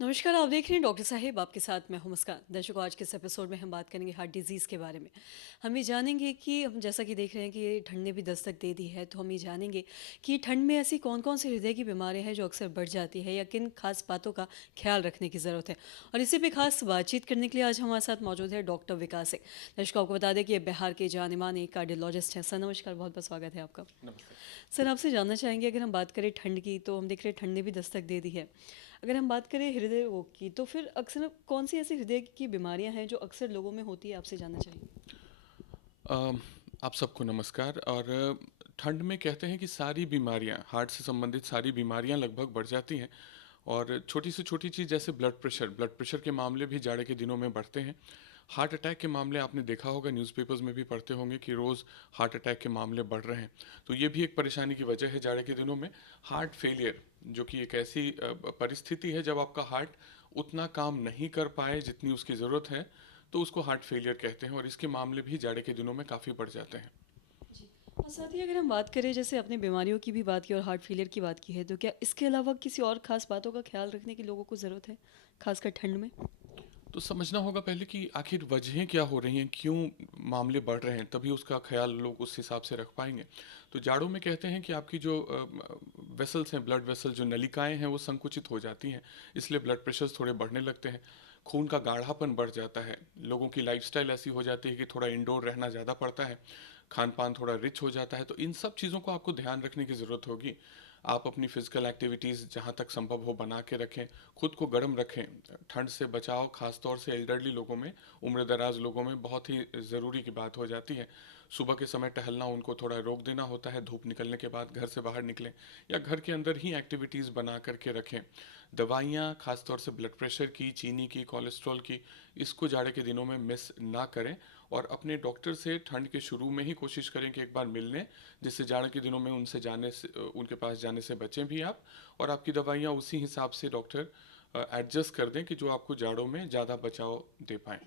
नमस्कार, आप देख रहे हैं डॉक्टर साहिब आपके साथ मैं हूं मुस्कान। दर्शकों, आज के इस एपिसोड में हम बात करेंगे हार्ट डिजीज़ के बारे में। हम ये जानेंगे कि हम जैसा कि देख रहे हैं कि ये ठंड ने भी दस्तक दे दी है, तो हम ये जानेंगे कि ठंड में ऐसी कौन-कौन सी हृदय की बीमारियां हैं जो अक्सर बढ़ जाती है या किन खास बातों का ख्याल रखने की ज़रूरत है। और इसी पे खास बातचीत करने के लिए आज हमारे साथ मौजूद है डॉक्टर विकास सिंह। दर्शकों, आपको बता दें कि ये बिहार के जाने-माने कार्डियोलॉजिस्ट हैं। सर नमस्कार, बहुत-बहुत स्वागत है आपका। नमस्ते। सर, आपसे जानना चाहेंगे, अगर हम बात करें ठंड की, तो हम देख रहे हैं ठंड ने भी दस्तक दे दी है। अगर हम बात करें हृदय रोग की, तो फिर अक्सर कौन सी ऐसी हृदय की बीमारियां हैं जो अक्सर लोगों में होती है, आपसे जानना चाहेंगे। अम, आप सबको नमस्कार। और ठंड में कहते हैं कि सारी बीमारियां, हार्ट से संबंधित सारी बीमारियां लगभग बढ़ जाती हैं। और छोटी से छोटी चीज़ जैसे ब्लड प्रेशर के मामले भी जाड़े के दिनों में बढ़ते हैं। हार्ट अटैक के मामले आपने देखा होगा, न्यूज़पेपर्स में भी पढ़ते होंगे कि रोज़ हार्ट अटैक के मामले बढ़ रहे हैं। तो ये भी एक परेशानी की वजह है जाड़े के दिनों में। हार्ट फेलियर, जो कि एक ऐसी परिस्थिति है जब आपका हार्ट उतना काम नहीं कर पाए जितनी उसकी ज़रूरत है, तो उसको हार्ट फेलियर कहते हैं। और इसके मामले भी जाड़े के दिनों में काफ़ी बढ़ जाते हैं। जी। और साथ ही अगर हम बात करें, जैसे अपने बीमारियों की भी बात की और हार्ट फेलियर की बात की है, तो क्या इसके अलावा किसी और खास बातों का ख्याल रखने की लोगों को ज़रूरत है, खासकर ठंड में। तो समझना होगा पहले कि आखिर वजहें क्या हो रही हैं, क्यों मामले बढ़ रहे हैं, तभी उसका ख्याल लोग उस हिसाब से रख पाएंगे। तो जाड़ों में कहते हैं कि आपकी जो वेसल्स हैं, ब्लड वेसल, जो नलिकाएं हैं, वो संकुचित हो जाती हैं। इसलिए ब्लड प्रेशर्स थोड़े बढ़ने लगते हैं। खून का गाढ़ापन बढ़ जाता है। लोगों की लाइफस्टाइल ऐसी हो जाती है कि थोड़ा इंडोर रहना ज़्यादा पड़ता है। खान पान थोड़ा रिच हो जाता है। तो इन सब चीज़ों को आपको ध्यान रखने की ज़रूरत होगी। आप अपनी फिजिकल एक्टिविटीज़ जहाँ तक संभव हो बना के रखें। खुद को गर्म रखें। ठंड से बचाव खासतौर से एल्डरली लोगों में, उम्र दराज लोगों में बहुत ही ज़रूरी की बात हो जाती है। सुबह के समय टहलना उनको थोड़ा रोक देना होता है। धूप निकलने के बाद घर से बाहर निकलें या घर के अंदर ही एक्टिविटीज़ बना करके रखें। दवाइयाँ खासतौर से ब्लड प्रेशर की, चीनी की, कोलेस्ट्रॉल की, इसको जाड़े के दिनों में मिस ना करें। और अपने डॉक्टर से ठंड के शुरू में ही कोशिश करें कि एक बार मिल लें, जिससे जाड़े के दिनों में उनके पास जाने से बचें भी आप। और आपकी दवाइयाँ उसी हिसाब से डॉक्टर एडजस्ट कर दें कि जो आपको जाड़ों में ज़्यादा बचाव दे पाएँ।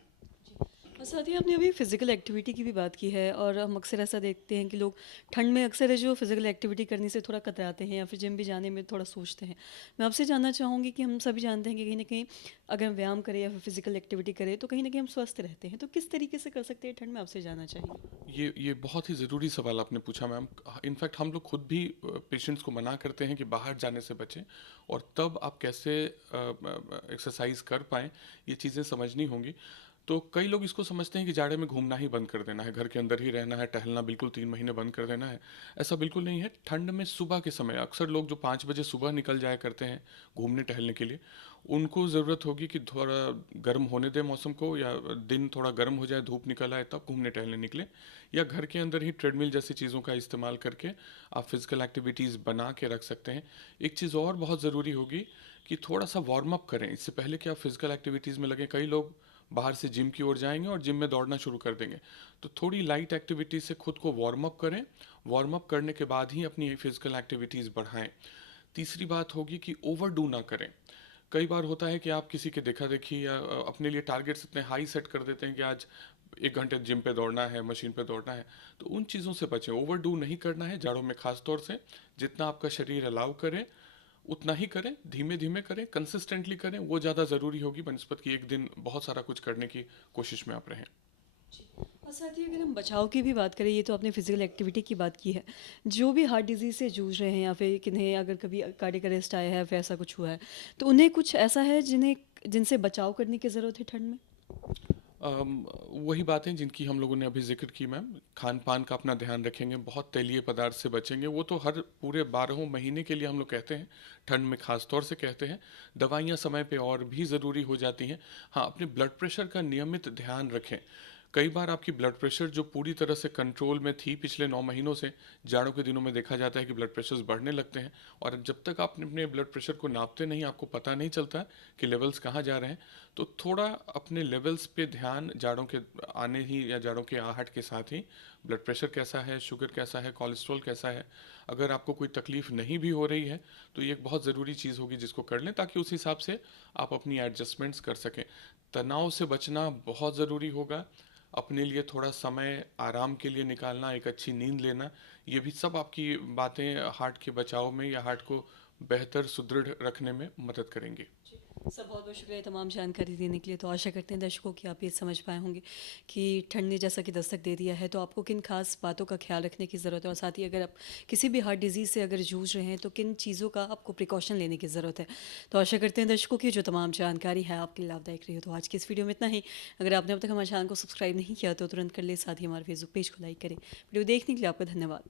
जी। और साथ ही आपने अभी फिजिकल एक्टिविटी की भी बात की है, और हम अक्सर ऐसा देखते हैं कि लोग ठंड में अक्सर है जो फिजिकल एक्टिविटी करने से थोड़ा कतराते हैं या फिर जिम भी जाने में थोड़ा सोचते हैं। मैं आपसे जानना चाहूँगी कि हम सभी जानते हैं कि कहीं ना कहीं अगर हम व्यायाम करें या फिर फिजिकल एक्टिविटी करें, तो कहीं ना कहीं हम स्वस्थ रहते हैं। तो किस तरीके से कर सकते हैं ठंड में, आपसे जानना चाहेंगे। ये बहुत ही ज़रूरी सवाल आपने पूछा मैम। इनफैक्ट हम लोग खुद भी पेशेंट्स को मना करते हैं कि बाहर जाने से बचें। और तब आप कैसे एक्सरसाइज कर पाएँ, ये चीज़ें समझनी होंगी। तो कई लोग इसको समझते हैं कि जाड़े में घूमना ही बंद कर देना है, घर के अंदर ही रहना है, टहलना बिल्कुल 3 महीने बंद कर देना है। ऐसा बिल्कुल नहीं है। ठंड में सुबह के समय अक्सर लोग जो 5 बजे सुबह निकल जाया करते हैं घूमने टहलने के लिए, उनको ज़रूरत होगी कि थोड़ा गर्म होने दें मौसम को, या दिन थोड़ा गर्म हो जाए, धूप निकल आए, तब घूमने टहलने निकलें। या घर के अंदर ही ट्रेडमिल जैसी चीज़ों का इस्तेमाल करके आप फिजिकल एक्टिविटीज़ बना के रख सकते हैं। एक चीज़ और बहुत ज़रूरी होगी कि थोड़ा सा वार्म अप करें इससे पहले कि आप फिजिकल एक्टिविटीज़ में लगें। कई लोग बाहर से जिम की ओर जाएंगे और जिम में दौड़ना शुरू कर देंगे। तो थोड़ी लाइट एक्टिविटी से खुद को वार्म अप करें। वार्म अप करने के बाद ही अपनी फिजिकल एक्टिविटीज़ बढ़ाएं। तीसरी बात होगी कि ओवरडू ना करें। कई बार होता है कि आप किसी के देखा देखी या अपने लिए टारगेट्स इतने हाई सेट कर देते हैं कि आज 1 घंटे जिम पे दौड़ना है, मशीन पे दौड़ना है। तो उन चीज़ों से बचें। ओवरडू नहीं करना है जाड़ों में खास तौर से। जितना आपका शरीर अलाउ करे उतना ही करें, धीमे धीमे करें, कंसिस्टेंटली करें, वो ज़्यादा ज़रूरी होगी बनस्पत की एक दिन बहुत सारा कुछ करने की कोशिश में आप रहें। जी। और साथ ही अगर हम बचाव की भी बात करें, ये तो आपने फिजिकल एक्टिविटी की बात की है। जो भी हार्ट डिजीज़ से जूझ रहे हैं या फिर किन्हें अगर कभी कार्डियक अरेस्ट आया है, फिर ऐसा कुछ हुआ है, तो उन्हें कुछ ऐसा है जिनसे बचाव करने की ज़रूरत है ठंड में। अम, वही बातें जिनकी हम लोगों ने अभी जिक्र की मैम। खान पान का अपना ध्यान रखेंगे, बहुत तेलीय पदार्थ से बचेंगे। वो तो हर पूरे 12 महीने के लिए हम लोग कहते हैं, ठंड में खास तौर से कहते हैं। दवाइयाँ समय पे और भी ज़रूरी हो जाती हैं। हाँ, अपने ब्लड प्रेशर का नियमित ध्यान रखें। कई बार आपकी ब्लड प्रेशर जो पूरी तरह से कंट्रोल में थी पिछले 9 महीनों से, जाड़ों के दिनों में देखा जाता है कि ब्लड प्रेशर्स बढ़ने लगते हैं। और जब तक आप अपने ब्लड प्रेशर को नापते नहीं, आपको पता नहीं चलता कि लेवल्स कहाँ जा रहे हैं। तो थोड़ा अपने लेवल्स पे ध्यान, जाड़ों के आने ही या जाड़ों के आहट के साथ ही ब्लड प्रेशर कैसा है, शुगर कैसा है, कोलेस्ट्रॉल कैसा है। अगर आपको कोई तकलीफ नहीं भी हो रही है, तो ये एक बहुत ज़रूरी चीज़ होगी जिसको कर लें, ताकि उस हिसाब से आप अपनी एडजस्टमेंट्स कर सकें। तनाव से बचना बहुत ज़रूरी होगा। अपने लिए थोड़ा समय आराम के लिए निकालना, एक अच्छी नींद लेना, ये भी सब आपकी बातें हार्ट के बचाव में या हार्ट को बेहतर सुदृढ़ रखने में मदद करेंगी। सर बहुत बहुत शुक्रिया तमाम जानकारी देने के लिए। तो आशा करते हैं दर्शकों कि आप ये समझ पाए होंगे कि ठंड ने जैसा कि दस्तक दे दिया है तो आपको किन खास बातों का ख्याल रखने की ज़रूरत है, और साथ ही अगर आप किसी भी हार्ट डिजीज़ से अगर जूझ रहे हैं तो किन चीज़ों का आपको प्रिकॉशन लेने की ज़रूरत है। तो आशा करते हैं दर्शकों की जो तमाम जानकारी है आपके लिए लाभदायक रही हो। तो आज की इस वीडियो में इतना ही। अगर आपने अब तक हमारे चैनल को सब्सक्राइब नहीं किया तो तुरंत कर ले, साथ ही हमारे फेसबुक पेज को लाइक करें। वीडियो देखने के लिए आपका धन्यवाद।